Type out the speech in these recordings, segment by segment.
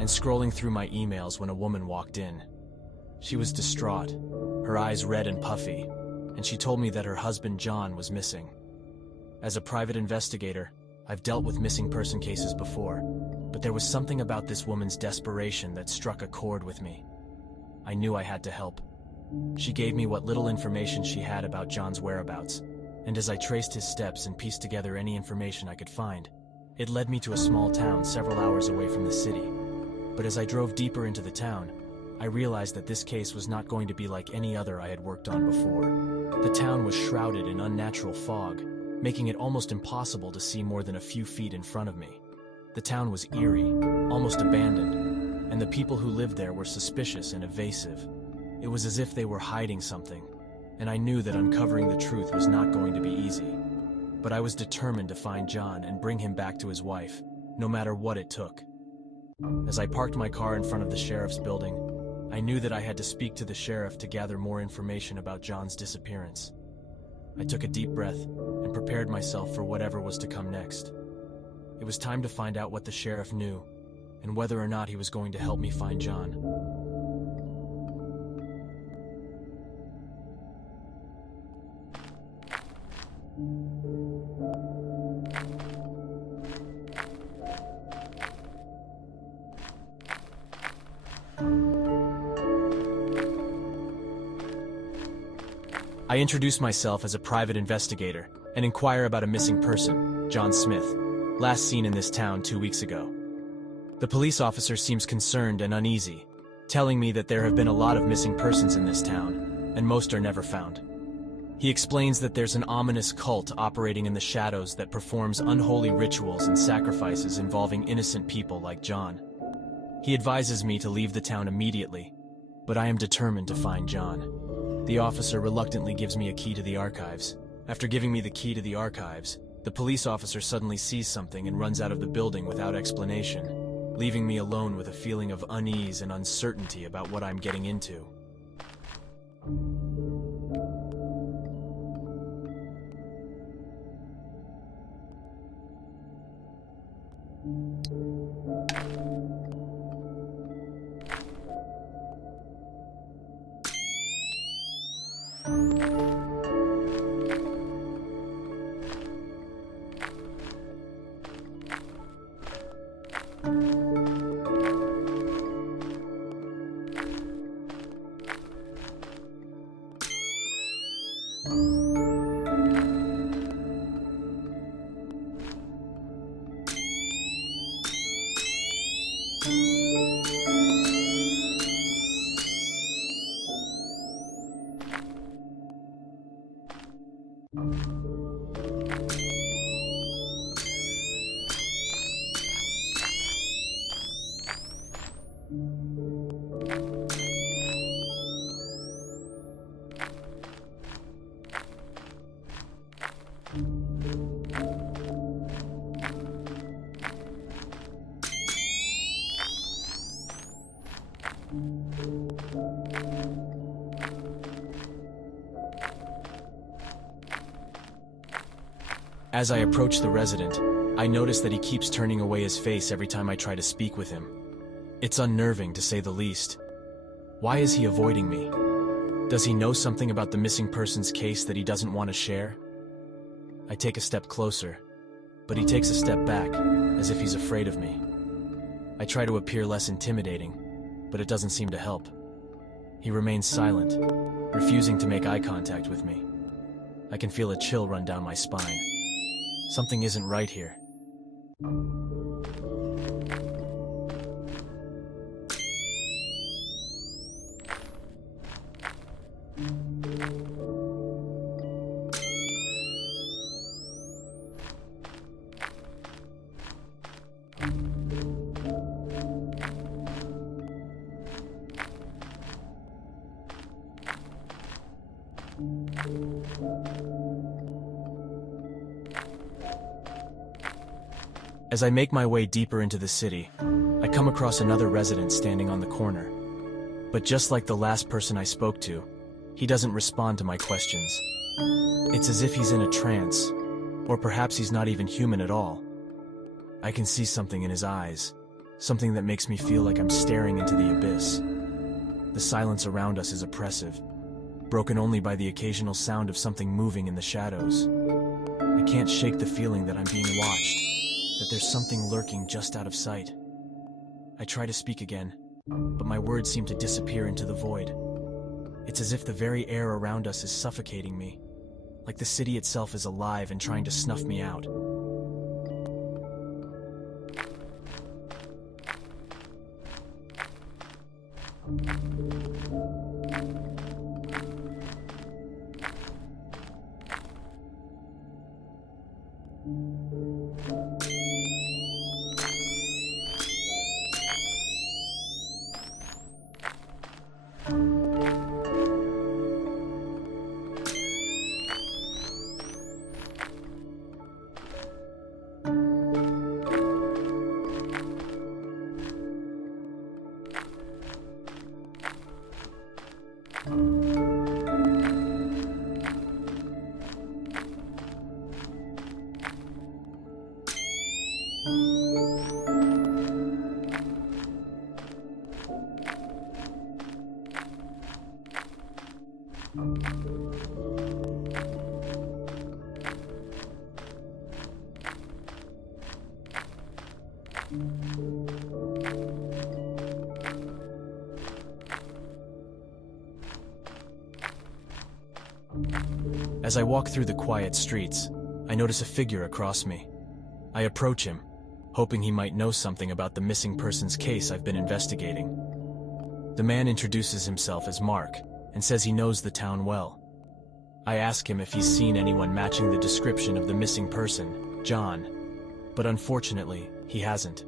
and scrolling through my emails when a woman walked in. She was distraught, her eyes red and puffy, and she told me that her husband John was missing. As a private investigator, I've dealt with missing person cases before, but there was something about this woman's desperation that struck a chord with me. I knew I had to help. She gave me what little information she had about John's whereabouts, and as I traced his steps and pieced together any information I could find, it led me to a small town several hours away from the city. But as I drove deeper into the town, I realized that this case was not going to be like any other I had worked on before. The town was shrouded in unnatural fog, making it almost impossible to see more than a few feet in front of me. The town was eerie, almost abandoned, and the people who lived there were suspicious and evasive. It was as if they were hiding something, and I knew that uncovering the truth was not going to be easy. But I was determined to find John and bring him back to his wife, no matter what it took. As I parked my car in front of the sheriff's building, I knew that I had to speak to the sheriff to gather more information about John's disappearance. I took a deep breath and prepared myself for whatever was to come next. It was time to find out what the sheriff knew, and whether or not he was going to help me find John. I introduce myself as a private investigator and inquire about a missing person, John Smith, last seen in this town 2 weeks ago. The police officer seems concerned and uneasy, telling me that there have been a lot of missing persons in this town, and most are never found. He explains that there's an ominous cult operating in the shadows that performs unholy rituals and sacrifices involving innocent people like John. He advises me to leave the town immediately, but I am determined to find John. The officer reluctantly gives me a key to the archives. After giving me the key to the archives, the police officer suddenly sees something and runs out of the building without explanation, leaving me alone with a feeling of unease and uncertainty about what I'm getting into. As I approach the resident, I notice that he keeps turning away his face every time I try to speak with him. It's unnerving, to say the least. Why is he avoiding me? Does he know something about the missing persons case that he doesn't want to share? I take a step closer, but he takes a step back, as if he's afraid of me. I try to appear less intimidating, but it doesn't seem to help. He remains silent, refusing to make eye contact with me. I can feel a chill run down my spine. Something isn't right here. As I make my way deeper into the city, I come across another resident standing on the corner. But just like the last person I spoke to, he doesn't respond to my questions. It's as if he's in a trance, or perhaps he's not even human at all. I can see something in his eyes, something that makes me feel like I'm staring into the abyss. The silence around us is oppressive, broken only by the occasional sound of something moving in the shadows. I can't shake the feeling that I'm being watched, that there's something lurking just out of sight. I try to speak again, but my words seem to disappear into the void. It's as if the very air around us is suffocating me, like the city itself is alive and trying to snuff me out. As I walk through the quiet streets, I notice a figure across me. I approach him, hoping he might know something about the missing persons case I've been investigating. The man introduces himself as Mark and says he knows the town well. I ask him if he's seen anyone matching the description of the missing person, John, but unfortunately, he hasn't.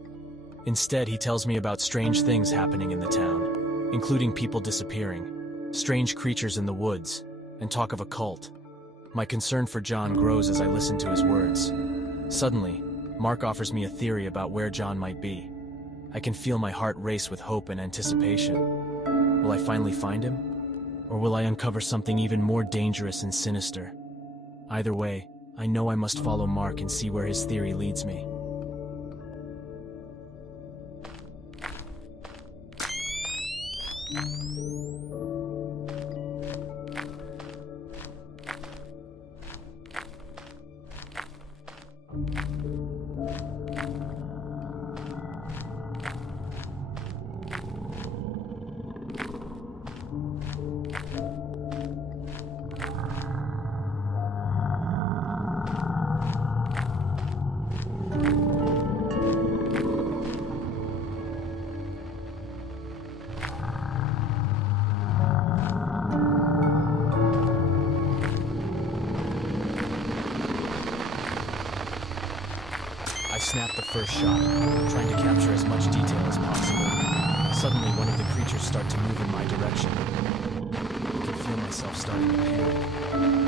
Instead, he tells me about strange things happening in the town, including people disappearing, strange creatures in the woods, and talk of a cult. My concern for John grows as I listen to his words. Suddenly, Mark offers me a theory about where John might be. I can feel my heart race with hope and anticipation. Will I finally find him? Or will I uncover something even more dangerous and sinister? Either way, I know I must follow Mark and see where his theory leads me. I snap the first shot, trying to capture as much detail as possible. Suddenly, one of the creatures start to move in my direction. I can feel myself starting to panic.